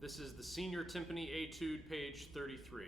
This is the Senior Timpani Etude, page 33.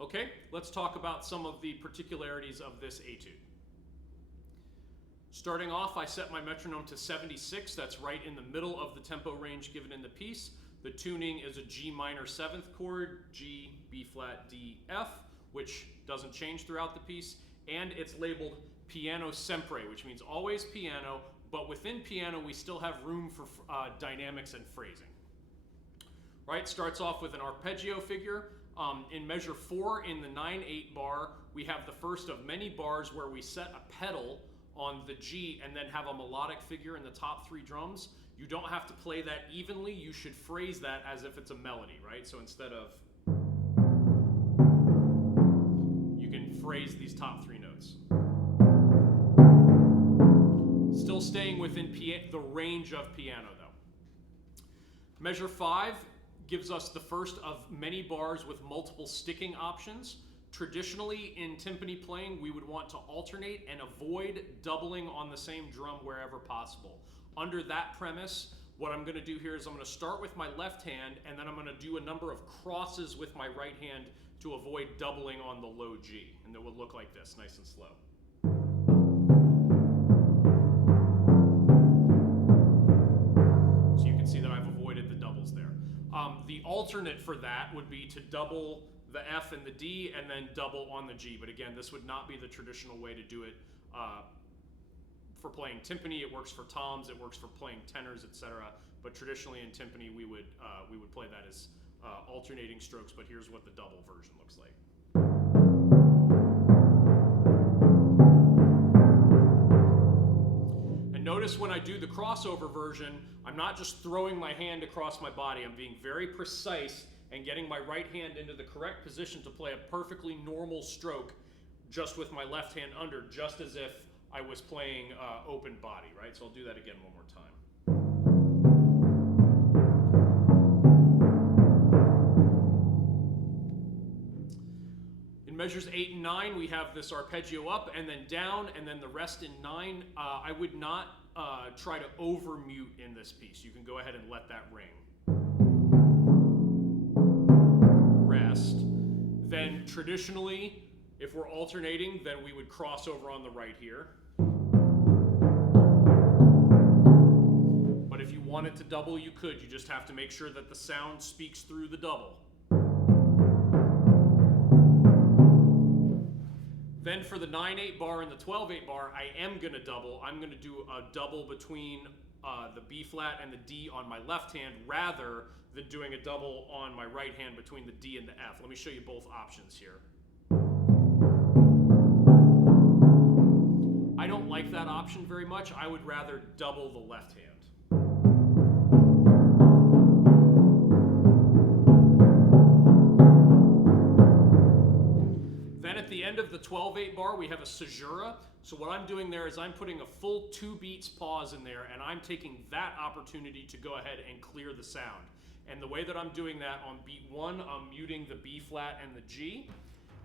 Okay, let's talk about some of the particularities of this etude. Starting off, I set my metronome to 76. That's right in the middle of the tempo range given in the piece. The tuning is a G minor 7th chord, G, B flat, D, F, which doesn't change throughout the piece. And it's labeled piano sempre, which means always piano, but within piano we still have room for dynamics and phrasing. Right, starts off with an arpeggio figure. In measure 4 in the 9/8 bar, we have the first of many bars where we set a pedal on the G and then have a melodic figure in the top 3 drums. You don't have to play that evenly. You should phrase that as if it's a melody, right? So instead of, you can phrase these top 3 notes. Still staying within the range of piano though. Measure 5 gives us the first of many bars with multiple sticking options. Traditionally in timpani playing, we would want to alternate and avoid doubling on the same drum wherever possible. Under that premise, what I'm going to do here is I'm going to start with my left hand and then I'm going to do a number of crosses with my right hand to avoid doubling on the low G. And it will look like this, nice and slow. So you can see that I've avoided the doubles there. The alternate for that would be to double the F and the D and then double on the G. But again, this would not be the traditional way to do it for playing timpani. It works for toms, it works for playing tenors, etc. But traditionally in timpani, we would play that as alternating strokes. But here's what the double version looks like. Notice when I do the crossover version, I'm not just throwing my hand across my body. I'm being very precise and getting my right hand into the correct position to play a perfectly normal stroke just with my left hand under, just as if I was playing open body, right? So I'll do that again one more time. In measures 8 and 9, we have this arpeggio up and then down, and then the rest in 9. I would not try to over mute in this piece. You can go ahead and let that ring. Rest. Then traditionally, if we're alternating, then we would cross over on the right here. But if you wanted to double, you could. You just have to make sure that the sound speaks through the double. Then for the 9/8 bar and the 12/8 bar, I am going to double. I'm going to do a double between the B flat and the D on my left hand rather than doing a double on my right hand between the D and the F. Let me show you both options here. I don't like that option very much. I would rather double the left hand. the end of the 12/8 bar, we have a caesura. So what I'm doing there is I'm putting a full 2 beats pause in there, and I'm taking that opportunity to go ahead and clear the sound. And the way that I'm doing that, on beat 1, I'm muting the B flat and the G,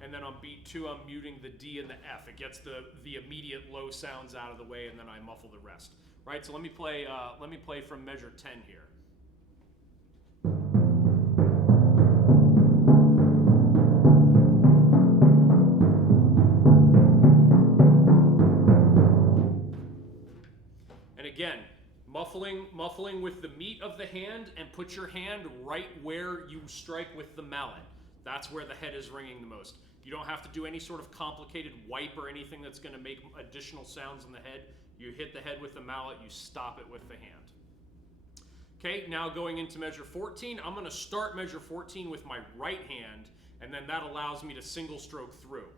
and then on beat 2, I'm muting the D and the F. It gets the immediate low sounds out of the way, and then I muffle the rest. Right? So let me play from measure 10 here. Again, muffling with the meat of the hand, and put your hand right where you strike with the mallet. That's where the head is ringing the most. You don't have to do any sort of complicated wipe or anything that's going to make additional sounds in the head. You hit the head with the mallet, you stop it with the hand. Okay, now going into measure 14, I'm going to start measure 14 with my right hand, and then that allows me to single stroke through.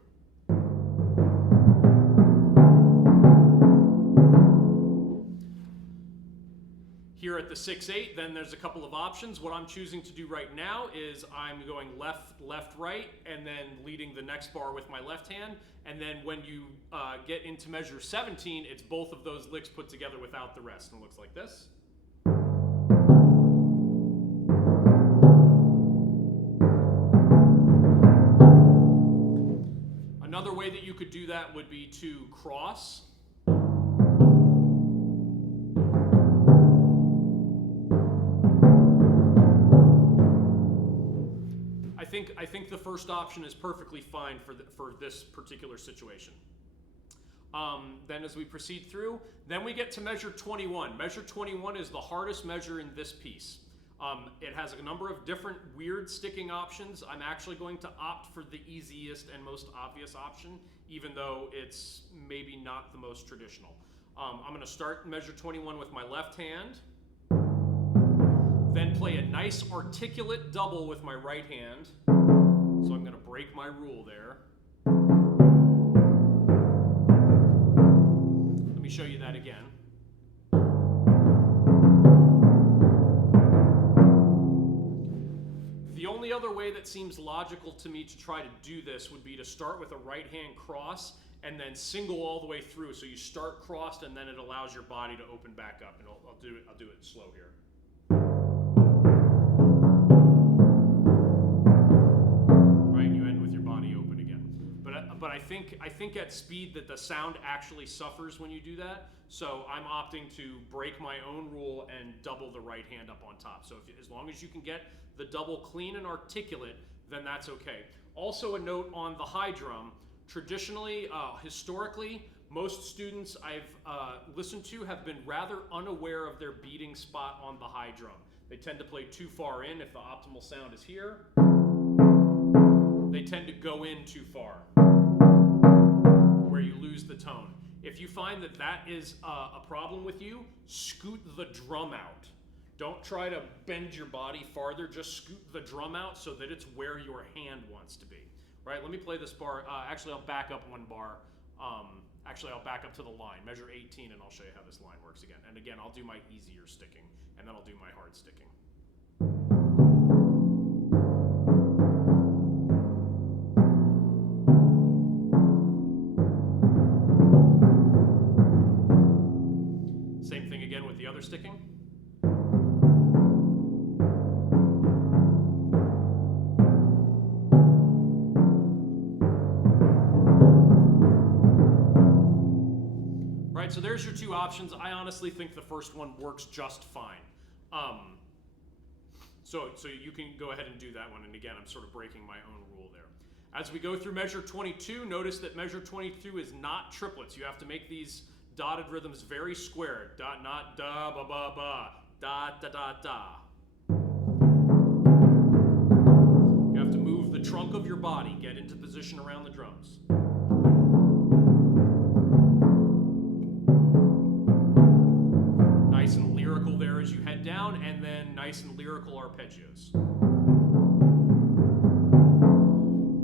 Here at the 6/8, then there's a couple of options. What I'm choosing to do right now is I'm going left, left, right, and then leading the next bar with my left hand. And then when you get into measure 17, it's both of those licks put together without the rest. And it looks like this. Another way that you could do that would be to cross. I think the first option is perfectly fine for this particular situation. Then as we proceed through, then we get to measure 21. Measure 21 is the hardest measure in this piece. It has a number of different weird sticking options. I'm actually going to opt for the easiest and most obvious option, even though it's maybe not the most traditional. I'm going to start measure 21 with my left hand, then play a nice articulate double with my right hand. So I'm going to break my rule there. Let me show you that again. The only other way that seems logical to me to try to do this would be to start with a right hand cross and then single all the way through. So you start crossed, and then it allows your body to open back up. And I'll do it slow here. But I think at speed that the sound actually suffers when you do that. So I'm opting to break my own rule and double the right hand up on top. So as long as you can get the double clean and articulate, then that's okay. Also a note on the high drum, traditionally, historically, most students I've listened to have been rather unaware of their beating spot on the high drum. They tend to play too far in. If the optimal sound is here, they tend to go in too far, where you lose the tone. If you find that that is a problem with you, scoot the drum out. Don't try to bend your body farther, just scoot the drum out so that it's where your hand wants to be. Right, let me play this bar. Actually, I'll back up one bar. Actually, I'll back up to the line, measure 18, and I'll show you how this line works again. And again, I'll do my easier sticking, and then I'll do my hard sticking. Same thing again with the other sticking. So there's your two options. I honestly think the first one works just fine. So you can go ahead and do that one. And again, I'm sort of breaking my own rule there. As we go through measure 22, notice that measure 22 is not triplets. You have to make these dotted rhythms very square. Dot, not da, ba, ba, ba. Da, da, da, da. You have to move the trunk of your body, get into position around the drums. Nice and lyrical there as you head down, and then nice and lyrical arpeggios.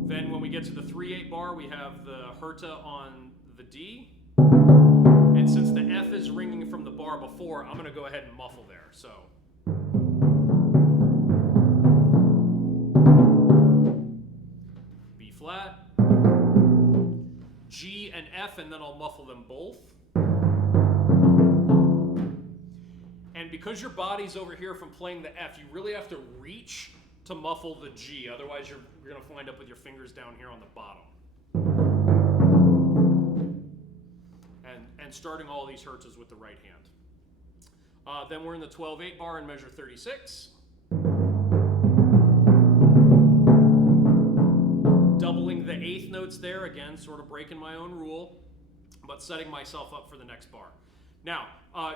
Then when we get to the 3/8 bar, we have the Herta on the D. And since the F is ringing from the bar before, I'm going to go ahead and muffle there. So. B flat. G and F, and then I'll muffle them both. And because your body's over here from playing the F, you really have to reach to muffle the G. Otherwise, you're going to wind up with your fingers down here on the bottom. And starting all these hertzes with the right hand. Then we're in the 12/8 bar in measure 36. Doubling the eighth notes there, again, sort of breaking my own rule, but setting myself up for the next bar. Now,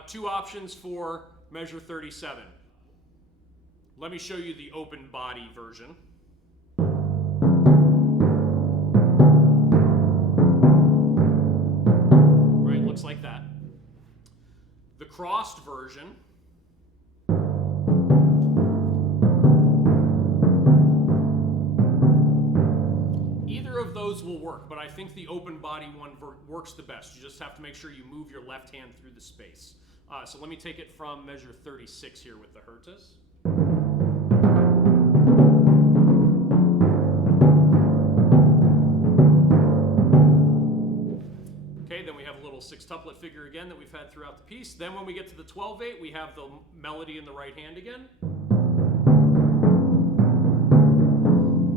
two options for measure 37. Let me show you the open body version. Right, looks like that. The crossed version. Either of those will work, but I think the open body one works the best. You just have to make sure you move your left hand through the space. So let me take it from measure 36 here with the hertzes. Okay, then we have a little sextuplet figure again that we've had throughout the piece. Then when we get to the 12/8, we have the melody in the right hand again.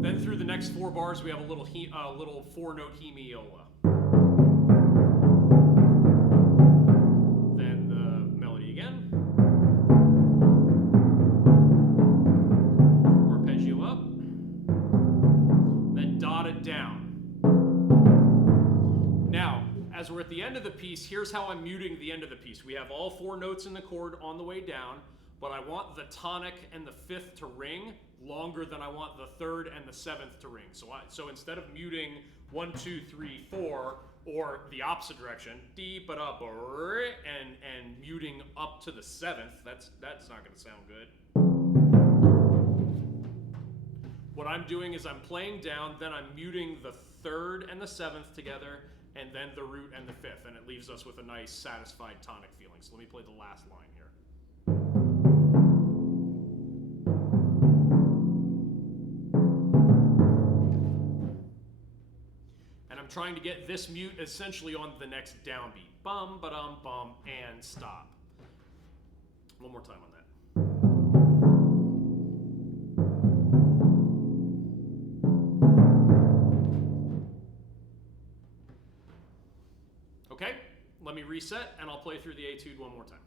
Then through the next 4 bars, we have a little 4-note hemiola. Then the melody again. Arpeggio up. Then dotted down. Now, as we're at the end of the piece, here's how I'm muting the end of the piece. We have all 4 notes in the chord on the way down, but I want the tonic and the 5th to ring longer than I want the 3rd and the 7th to ring. So instead of muting 1, 2, 3, 4, or the opposite direction, and muting up to the 7th, that's not going to sound good. What I'm doing is I'm playing down, then I'm muting the 3rd and the 7th together, and then the root and the 5th, and it leaves us with a nice satisfied tonic feeling. So let me play the last line here. And I'm trying to get this mute essentially on the next downbeat. Bum, ba-dum, bum, and stop. One more time on that. Okay, let me reset and I'll play through the etude one more time.